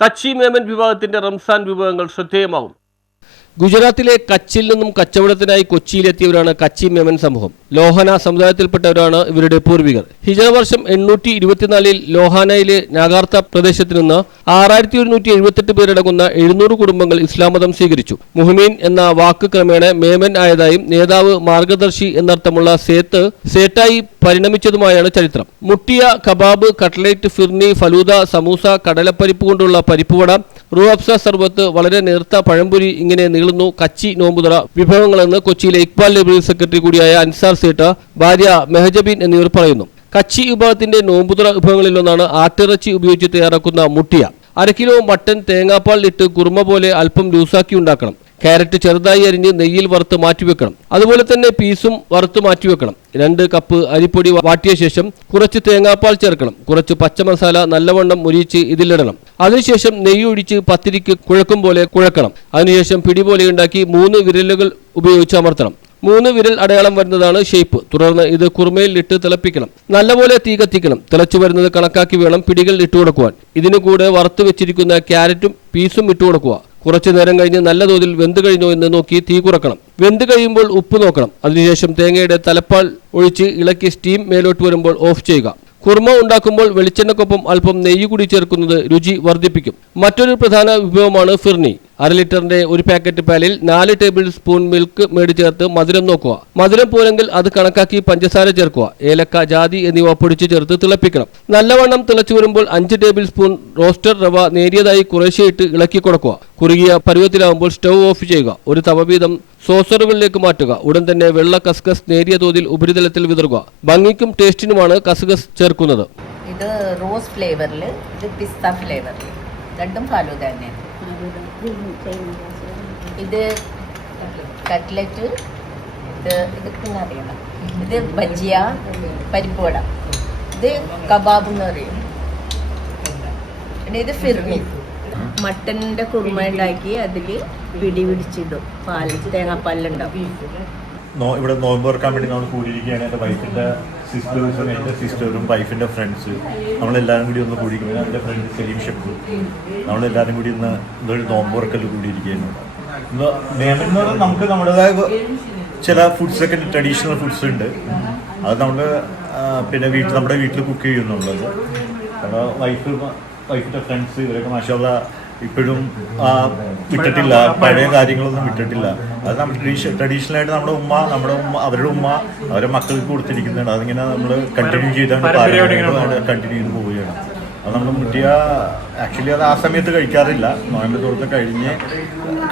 കച്ചി മേമൻ വിഭാഗത്തിന്റെ റംസാൻ വിഭവങ്ങൾ ശ്രദ്ധേയമാകും. ഗുജറാത്തിലെ കച്ചിൽ നിന്നും കച്ചവടത്തിനായി കൊച്ചിയിലെത്തിയവരാണ് കച്ചി മേമൻ സമൂഹം. ലോഹന സമുദായത്തിൽപ്പെട്ടവരാണ് ഇവരുടെ പൂർവികർ. ഹിജറ വർഷം എണ്ണൂറ്റി ഇരുപത്തിനാലിൽ ലോഹാനയിലെ നാഗാർത്ത പ്രദേശത്ത് നിന്ന് ആറായിരത്തി ഒരുന്നൂറ്റി എഴുപത്തെട്ട് പേരടങ്ങുന്ന എഴുന്നൂറ് കുടുംബങ്ങൾ ഇസ്ലാം മതം സ്വീകരിച്ചു. മുഹമീൻ എന്ന വാക്ക് ക്രമേണ മേമൻ ആയതായും നേതാവ് മാർഗദർശി എന്നർത്ഥമുള്ള സേത്ത് സേട്ടായി പരിണമിച്ചതുമായാണ് ചരിത്രം. മുട്ടിയ കബാബ് കട്ട്ലേറ്റ് ഫിർണി ഫലൂദ സമൂസ കടലപ്പരിപ്പ് കൊണ്ടുള്ള പരിപ്പുവട റൂഅബ്സ സർബത്ത് വളരെ നേർത്ത പഴംപുരി ഇങ്ങനെ നീളുന്നു. കച്ചി നോമ്പുതറ വിഭവങ്ങളെന്ന് കൊച്ചിയിലെ ഇക്ബാൽ ലൈബ്രറി സെക്രട്ടറി കൂടിയായ അൻസാർ സേട്ട ഭാര്യ മെഹജബിൻ എന്നിവർ പറയുന്നു. കച്ചി വിഭാഗത്തിന്റെ നോമ്പുതറ വിഭവങ്ങളിലൊന്നാണ് ആട്ടിറച്ചി ഉപയോഗിച്ച് തയ്യാറാക്കുന്ന മുട്ടിയ. അര കിലോ മട്ടൻ തേങ്ങാപ്പാൽ ഇട്ട് കുറുമ പോലെ അല്പം ലൂസാക്കി ഉണ്ടാക്കണം. ക്യാരറ്റ് ചെറുതായി അരിഞ്ഞ് നെയ്യിൽ വറുത്ത് മാറ്റിവെക്കണം. അതുപോലെ തന്നെ പീസും വറുത്ത് മാറ്റിവെക്കണം. രണ്ട് കപ്പ് അരിപ്പൊടി വാട്ടിയ ശേഷം കുറച്ച് തേങ്ങാപ്പാൽ ചേർക്കണം. കുറച്ച് പച്ചമസാല നല്ലവണ്ണം മുരിച്ച് ഇതിലിടണം. അതിനുശേഷം നെയ്യ് ഒഴിച്ച് പത്തിരിക്ക് കുഴക്കും പോലെ കുഴക്കണം. അതിനുശേഷം പിടി പോലെ ഉണ്ടാക്കി മൂന്ന് വിരലുകൾ ഉപയോഗിച്ച് അമർത്തണം. മൂന്ന് വിരൽ അടയാളം വരുന്നതാണ് ഷേപ്പ്. തുടർന്ന് ഇത് കുറുമയിൽ ഇട്ട് തിളപ്പിക്കണം. നല്ലപോലെ തീ കത്തിക്കണം. തിളച്ചു വരുന്നത് കണക്കാക്കി വേണം പിടികൾ ഇട്ടു കൊടുക്കുവാൻ. ഇതിനു കൂടെ വറുത്തു വെച്ചിരിക്കുന്ന ക്യാരറ്റും പീസും ഇട്ടു കൊടുക്കുക. കുറച്ചു നേരം കഴിഞ്ഞ് നല്ല തോതിൽ വെന്ത് കഴിഞ്ഞോ എന്ന് നോക്കി തീ കുറക്കണം. വെന്ത് കഴിയുമ്പോൾ ഉപ്പ് നോക്കണം. അതിനുശേഷം തേങ്ങയുടെ തലപ്പാൽ ഒഴിച്ച് ഇളക്കി സ്റ്റീം മേലോട്ട് വരുമ്പോൾ ഓഫ് ചെയ്യുക. കുർമ ഉണ്ടാക്കുമ്പോൾ വെളിച്ചെണ്ണക്കൊപ്പം അല്പം നെയ്യ് കൂടി ചേർക്കുന്നത് രുചി വർദ്ധിപ്പിക്കും. മറ്റൊരു പ്രധാന വിഭവമാണ് ഫിർണി. അര ലിറ്ററിന്റെ ഒരു പാക്കറ്റ് പാലിൽ നാല് ടേബിൾ സ്പൂൺ മിൽക്ക് മേടി ചേർത്ത് മധുരം നോക്കുക. മധുരം പോരെങ്കിൽ അത് കണക്കാക്കി പഞ്ചസാര ചേർക്കുക. ഏലക്ക ജാതി എന്നിവ പൊടിച്ച് ചേർത്ത് തിളപ്പിക്കണം. നല്ലവണ്ണം തിളച്ചു വരുമ്പോൾ അഞ്ച് ടേബിൾ സ്പൂൺ റോസ്റ്റർ റവ നേരിയതായി കുറേശ്ശെയിട്ട് ഇളക്കി കൊടുക്കുക. കുറുകിയ പരുവത്തിലാവുമ്പോൾ സ്റ്റൗ ഓഫ് ചെയ്യുക. ഒരു തവവീതം സോസറുകളിലേക്ക് മാറ്റുക. ഉടൻ തന്നെ വെള്ള കസ്കസ് നേരിയ തോതിൽ ഉപരിതലത്തിൽ വിതറുക. ഭംഗിക്കും ടേസ്റ്റിനുമാണ് കസ്കസ് ചേർക്കുന്നത്. ഇത് റോസ് ഫ്ലേവറിൽ ഇത് പിസ്ത ഫ്ലേവറിൽ രണ്ടും ഫാലൂദ തന്നെയാണ് ഇത് കട്ട്ലറ്റ് ഇത് ഇത് പിന്നെ അറിയണം ഇത് ബജിയ പരിപ്പ് വട. ഇത് കബാബ് എന്ന് പറയും. ഇത് ഫിർമി. മട്ടന്റെ കുറുമ ഉണ്ടാക്കി അതിൽ പിടി പിടിച്ചിടും. പാൽ തേങ്ങാപ്പാലുണ്ടാവും ഇവിടെ നോമ്പ് തുറക്കാൻ വേണ്ടി നമ്മൾ കൂടിയിരിക്കുകയാണ്. എന്റെ വൈഫിന്റെ സിസ്റ്റേഴ്സും എന്റെ സിസ്റ്ററും വൈഫിന്റെ ഫ്രണ്ട്സ്. നമ്മളെല്ലാവരും കൂടി ഒന്ന് കൂടിയിരിക്കുന്നു. എന്റെ ഫ്രണ്ട് സലീം ഷെഫ് നമ്മളെല്ലാവരും കൂടി ഒന്ന് ഇതൊരു നോമ്പ് തുറക്കൽ കൂടിയിരിക്കുകയാണ് ഇന്ന് എന്ന് പറഞ്ഞാൽ നമുക്ക് നമ്മുടേതായ ചില ഫുഡ്സൊക്കെ ട്രഡീഷണൽ ഫുഡ്സ് ഉണ്ട്. അത് നമ്മൾ പിന്നെ വീട്ടിൽ നമ്മുടെ വീട്ടിൽ കുക്ക് ചെയ്യുന്നുള്ളത്. അപ്പോൾ വൈഫ് വൈഫിന്റെ ഫ്രണ്ട്സ് ഇവരൊക്കെ മാഷാള്ള ഇപ്പോഴും ആ, വിട്ടിട്ടില്ല. പഴയ കാര്യങ്ങളൊന്നും വിട്ടിട്ടില്ല. അത് നമ്മൾ ട്രഡീഷണൽ ആയിട്ട് നമ്മുടെ ഉമ്മ നമ്മുടെ ഉമ്മ അവരുടെ ഉമ്മ അവരുടെ മക്കൾക്ക് കൊടുത്തിരിക്കുന്നതാണ് അതിങ്ങനെ നമ്മൾ കണ്ടിന്യൂ ചെയ്താണ് കണ്ടിന്യൂ ചെയ്ത് പോവുകയാണ്. അത് നമ്മൾ മുട്ടിയ ആക്ച്വലി അത് ആ സമയത്ത് കഴിക്കാറില്ല. നോയമ്പ് തോർത്ത് കഴിഞ്ഞ്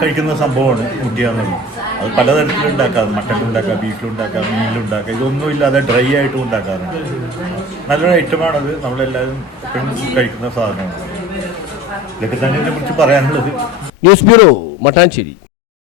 കഴിക്കുന്ന സംഭവമാണ് മുട്ടിയ എന്നുള്ളത് അത് പലതരത്തിലുണ്ടാക്കാം മട്ടണിലുണ്ടാക്കാം ബീഫിലുണ്ടാക്കാം മീനിലുണ്ടാക്കാം ഇതൊന്നും ഇല്ലാതെ ഡ്രൈ ആയിട്ടും ഉണ്ടാക്കാറുണ്ട്. നല്ലൊരു ഐറ്റമാണത് നമ്മളെല്ലാവരും കഴിക്കുന്ന സാധനമാണ്. ഇതൊക്കെ തന്നെ പറയാനുള്ളത്. News bureau Mattancherry.